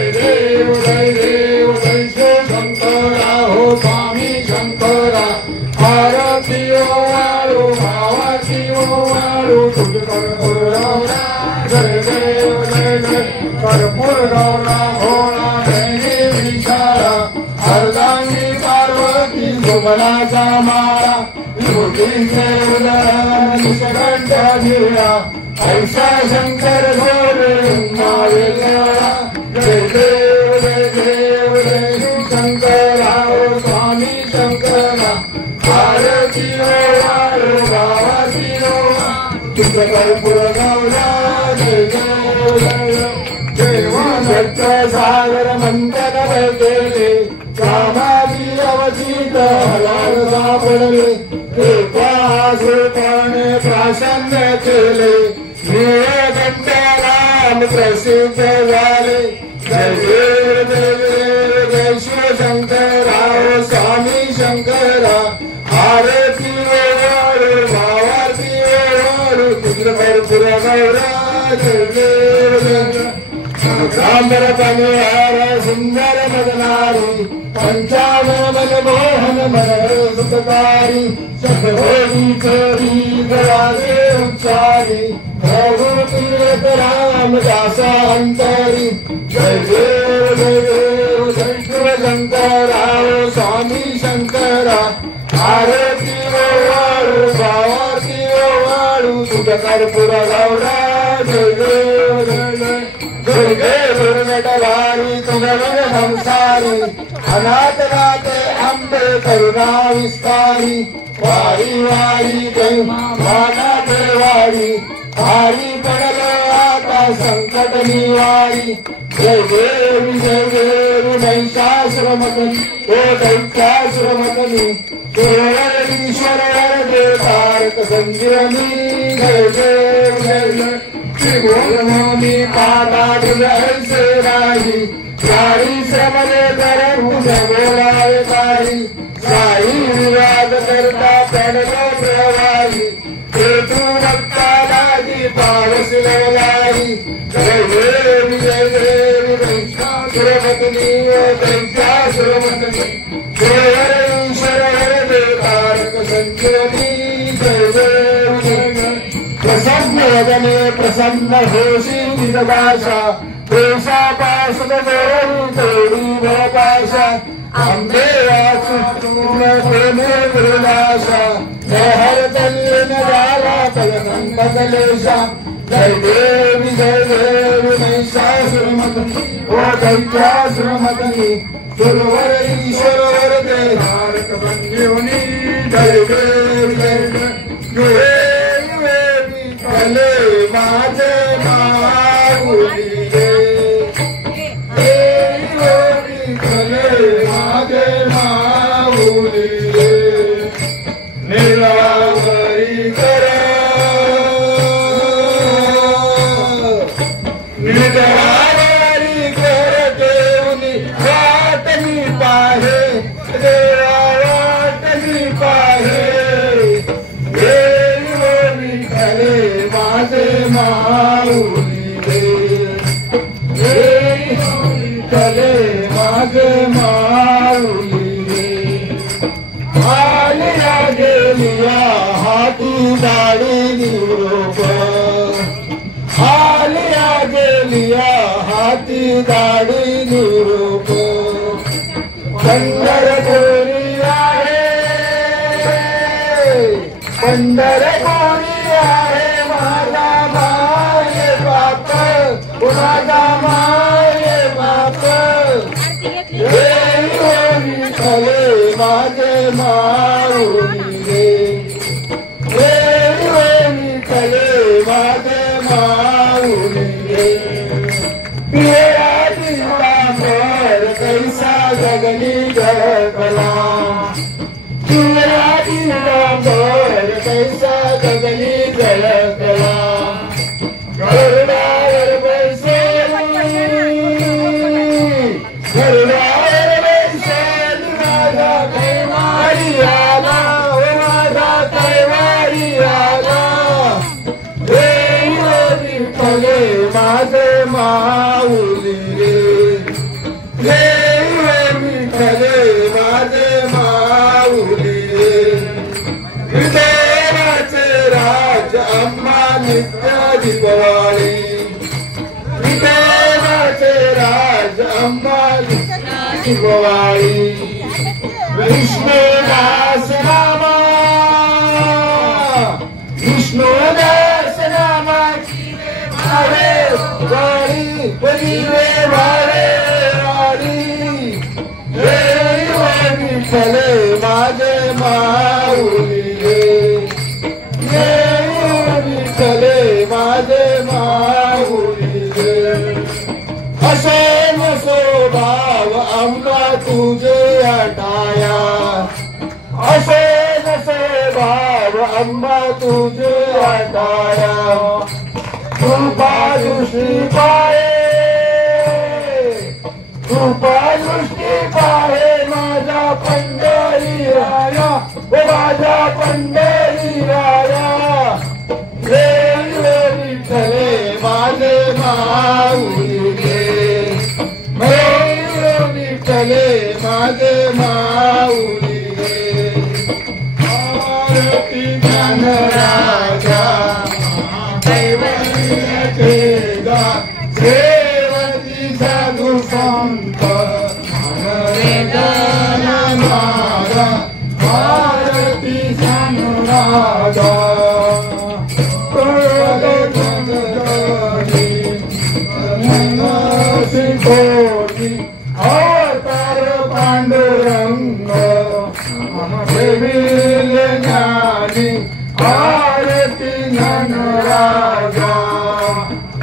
जय देव जय शंकरा हो स्वामी शंकरा आरती वाळू भावाची वाळू तुझ कर्पूर गौरा जय देव जय कर्पूर गौरा भोळा जय देव विशाला अर्धांगी पार्वती सुबलाचा माळा विभूतींचे उदरण निष्कंठ धिरा ऐसा शंकर भोले उन्मावेला जय देव जय शंकरा हो स्वामी शंकरा आरती वाळू गावाची तुझ कर्पूर गौरा जय देव जेव्हा भक्त सागर मंथन गेले कामाची अवचित हलाल सापडले एकासपणे प्राशन्य केले निळकंठ्याला प्रसिद्ध झाले जय देव जय शिवशंकरा स्वामी शंकरा आरती वाळू भावारती वाळू तुझ कर्पूर गौरा जय देव कांबर पनिहार सुंदर मदनारी पंचावन मन मोहन मन सुखकारी सखोरी चोरी गळावे उच्चारी रघुतीरथ राम दासा अंतरी जय देव जय शिवशंकरा स्वामी शंकरा आरती वाळू भावारती वाळू तुझ कर्पूर गौरा जय देव जय दुर्गे दुर्गटवारी तुगवन संसारी अनाथ नाथे अंबे करुणा विस्तारी वारी वारी जय माना देवारी भारी पडलो आता संकट निवारी जय देव महिषासुरमर्दिनी ओ दैत्यासुरमर्दिनी ईश्वर वरदे तारक संजीवनी जय देव त्रिभुवनी पाता तुझ ऐसे नाही सारी श्रमणे कर तुझ बोलावे काही साई विवाद करता पडलो प्रवाही ते तू भक्तालाही पावस लवलाई जय देव सुरमतनी ओ दैत्यासुरमतनी देवर ईश्वर वरदे तारक संजीवनी जय देव प्रसन्न वदने प्रसन्न होशी निरभाषा प्रेषापासून तोडी भकाशा आंबे वाचून प्रेमे विलासा हर तल्ले न झाला पलकंत कलेशा जय देवी महिषासुरमर्दिनी ओ दैत्यासुरमर्दिनी सुरवर ईश्वर वरदे तारक संजीवनी जय देव जय भले माझे माऊली भले माझे माऊली निरावरी कर निरावरी कर देवनी वाटणी पाहे वाटणी पाहे माझे माऊली चले माझे माऊली आलिया गेलिया हाती दाढी निरोप आलिया गेलिया हाती दाढी निरोप पंढरपुरी आहे पंढरपुरी आहे माझा माय बाप माझा माय बाप चले माझे माऊली चले माझे माऊली पिया दिवाकर कैसा जगली जगला पिया दिवाकर कैसा जगली जगला घरदार बैसे घरदार बैसे माझा कैवारी आला माझा कैवारी आला चले माझे माऊली अंबा शिववाळी विष्णुदास नामा विष्णुदास नामाची भावे वाळी बलिवे भावे वाळी हे विठ्ठले माझे माऊली हे विठ्ठले माझे माऊली असे नसो भाव अंबा तुझे हटाया असे नसे भाव अंबा तुझे हटाया कृपा दृष्टी पाहे कृपा दृष्टी पाहे माझा पंढरी राया माझा पंढरी राया विठ्ठले माझे माऊली विठ्ठले माझे माऊली आरती ज्ञानराजा कैवल्याचे गा सेवती साधू संत माझा आरती ज्ञानराजा अवतार पांडुरंग ज्ञानी आरती ज्ञानराजा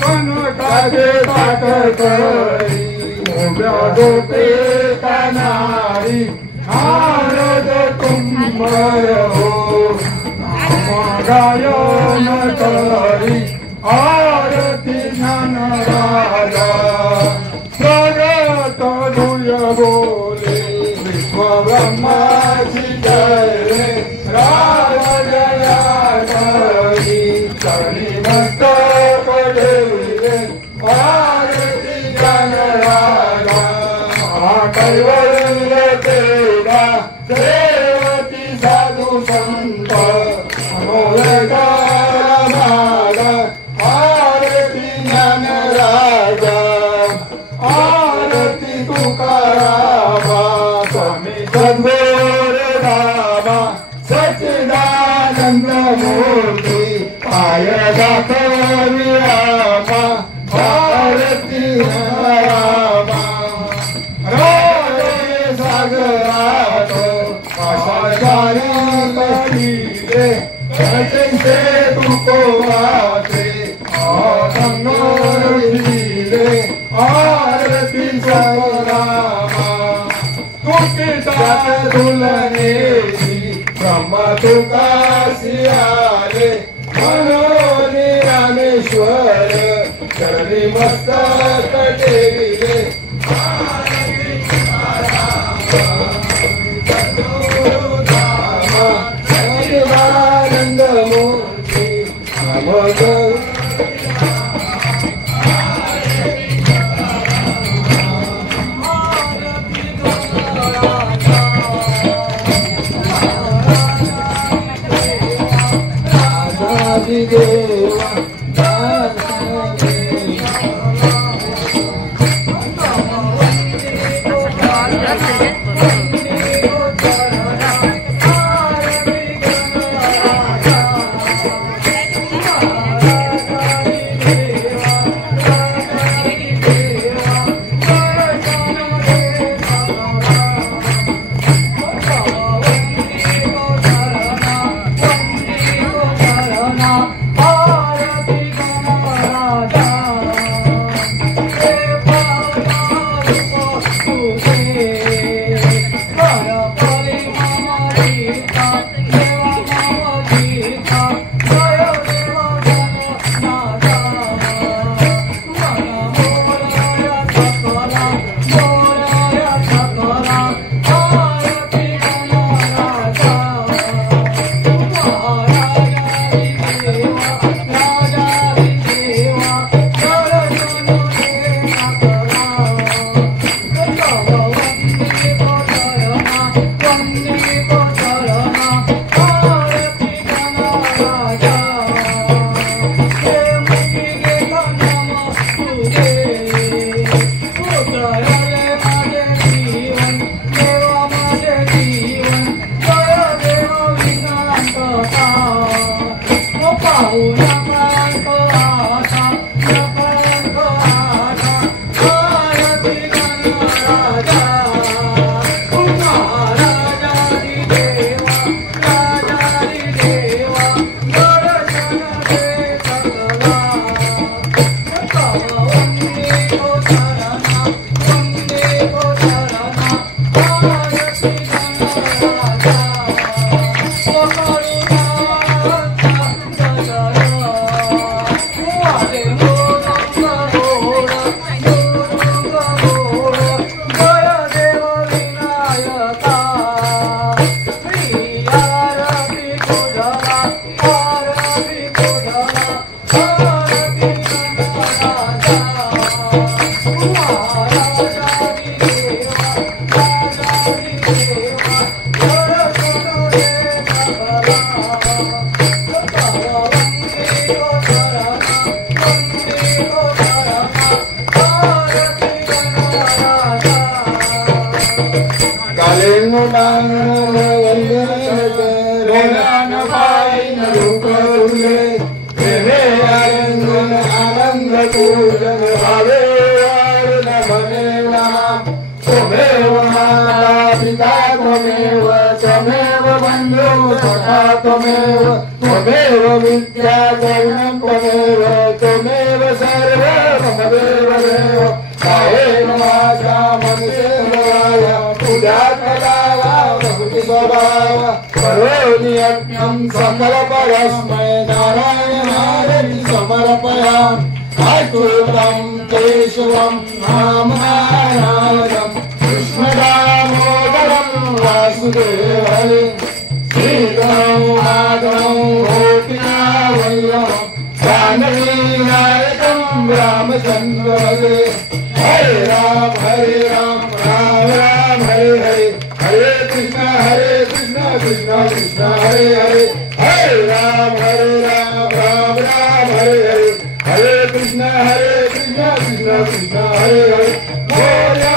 कनकाचे ताट करी उभ्या डोके कानारी नारद कुंभर हो गायन करी आरती ज्ञानराजा प्रगट दुय बोले विश्व ब्रह्माची जय राज जया करी चरणी मस्तक ठेविले आरती ज्ञानराजा कैवल्य तेरा सेवती साधू संत मनोयगा आरती ज्ञानराजा आरती तुकारामा स्वामी सद्गुर रामा सच्चिदानंद मूर्ती पाय दाखवी रामा आरती रामा राजे सागरात आशाचारी करीले कसे तुको वाचे आनंदिले आरती रामा तुकिटात दुलनेची ब्रह्म तुकासी आले मनोनी रामेश्वर चरणी मस्तक ठेविले आनंद मूर्ती आनंद पूजन भावे त्वमेव माता पिता त्वमेव त्वमेव बन्धु सखा त्वमेव त्वमेव विद्या दैवं त्वमेव त्वमेव सर्वं ममदेव देव कायेन वाचा मनसेन वाचा पूजा कलावा प्रभुति स्वभाव करोमि यज्ञं सकल परस्मै नारायणाय समर्पयामि अच्युतं केशवं नारायणं कृष्णदामोदरं वासुदेवं श्रीराम माधवं गोपिकावल्लभं जानकी नायकं रामचन्द्रं हरे राम राम राम हरे हरे हरे कृष्ण कृष्ण कृष्ण हरे हरे हरे राम राम राम हरे हरे हरे कृष्ण कृष्ण कृष्ण हरे हरे